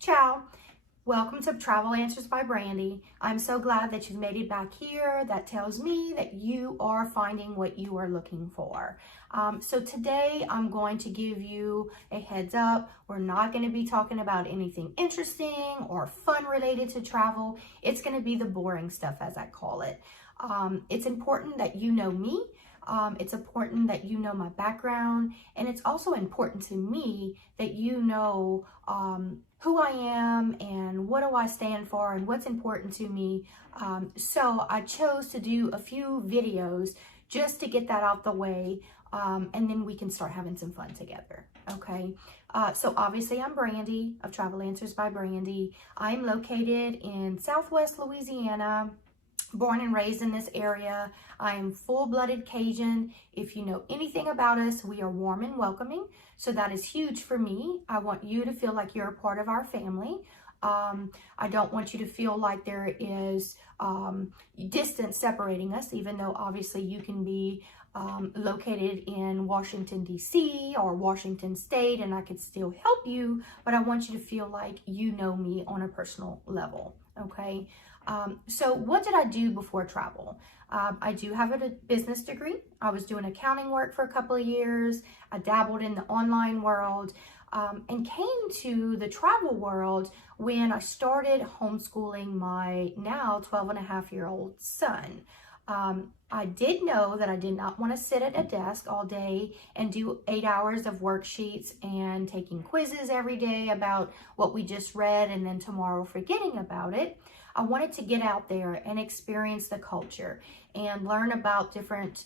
Ciao. Welcome to Travel Answers by Brandi. I'm so glad that you've made it back here. That tells me that you are finding what you are looking for. So today I'm going to give you a heads up. We're not going to be talking about anything interesting or fun related to travel. It's going to be the boring stuff, as I call it. It's important that you know me. It's important that you know my background, and it's also important to me that you know who I am and what do I stand for and what's important to me. So I chose to do a few videos just to get that out the way, and then we can start having some fun together. Okay, so obviously I'm Brandi of Travel Answers by Brandi. I'm located in Southwest Louisiana. Born and raised in this area. I am full-blooded Cajun. If you know anything about us, we are warm and welcoming. So that is huge for me. I want you to feel like you're a part of our family. I don't want you to feel like there is distance separating us, even though obviously you can be located in Washington, D.C. or Washington State, and I could still help you, but I want you to feel like you know me on a personal level, okay? So what did I do before travel? I do have a business degree. I was doing accounting work for a couple of years. I dabbled in the online world and came to the travel world when I started homeschooling my now 12-and-a-half-year-old son. I did know that I did not want to sit at a desk all day and do 8 hours of worksheets and taking quizzes every day about what we just read and then tomorrow forgetting about it. I wanted to get out there and experience the culture and learn about different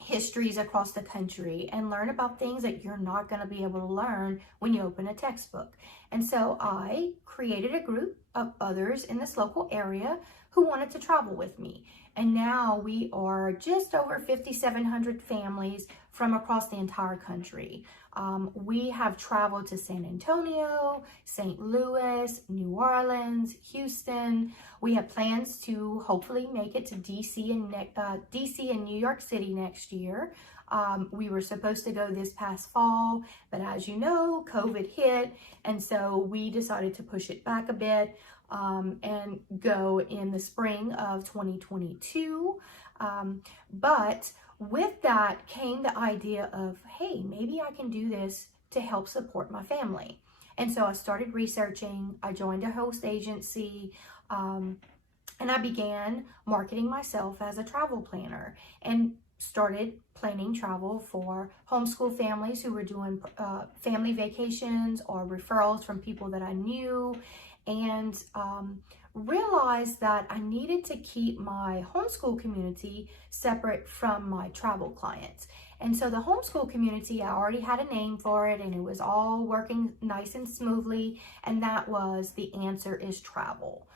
histories across the country and learn about things that you're not going to be able to learn when you open a textbook. And so I created a group of others in this local area who wanted to travel with me. And now we are just over 5,700 families from across the entire country. We have traveled to San Antonio, St. Louis, New Orleans, Houston. We have plans to hopefully make it to DC and New York City next year. We were supposed to go this past fall, but as you know, COVID hit, and so we decided to push it back a bit and go in the spring of 2022. But with that came the idea of, hey, maybe I can do this to help support my family. And so I started researching. I joined a host agency, and I began marketing myself as a travel planner and started planning travel for homeschool families who were doing family vacations or referrals from people that I knew, and realized that I needed to keep my homeschool community separate from my travel clients. And so the homeschool community, I already had a name for it and it was all working nice and smoothly, and that was The Answer is Travel.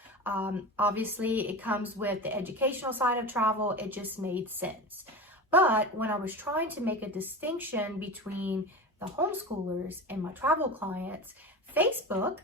Obviously it comes with the educational side of travel. It just made sense. But when I was trying to make a distinction between the homeschoolers and my travel clients, Facebook,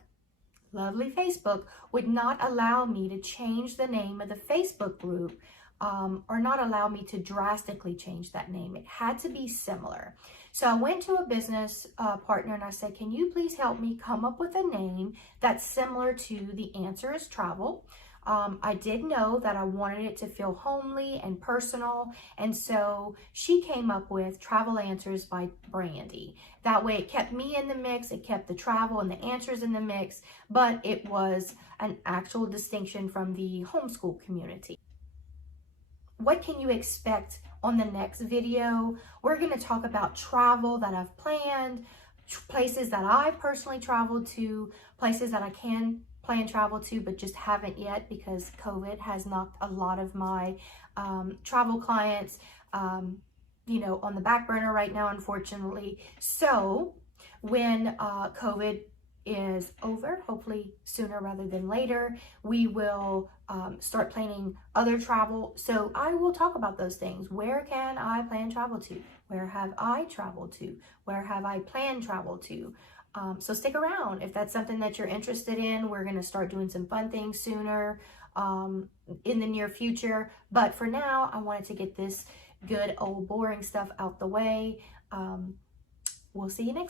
lovely Facebook, would not allow me to change the name of the Facebook group or not allow me to drastically change that name. It had to be similar. So I went to a business partner and I said, can you please help me come up with a name that's similar to The Answer is Travel? I did know that I wanted it to feel homely and personal, and so she came up with Travel Answers by Brandi. That way it kept me in the mix, it kept the travel and the answers in the mix, but it was an actual distinction from the homeschool community. What can you expect on the next video? We're going to talk about travel that I've planned, places that I've personally traveled to, places that I can plan travel to but just haven't yet because COVID has knocked a lot of my travel clients on the back burner right now, unfortunately. So when COVID is over, hopefully sooner rather than later, we will start planning other travel. So I will talk about those things. Where can I plan travel to? Where have I traveled to? Where have I planned travel to? So stick around if that's something that you're interested in. We're going to start doing some fun things sooner in the near future. But for now, I wanted to get this good old boring stuff out the way. We'll see you next time.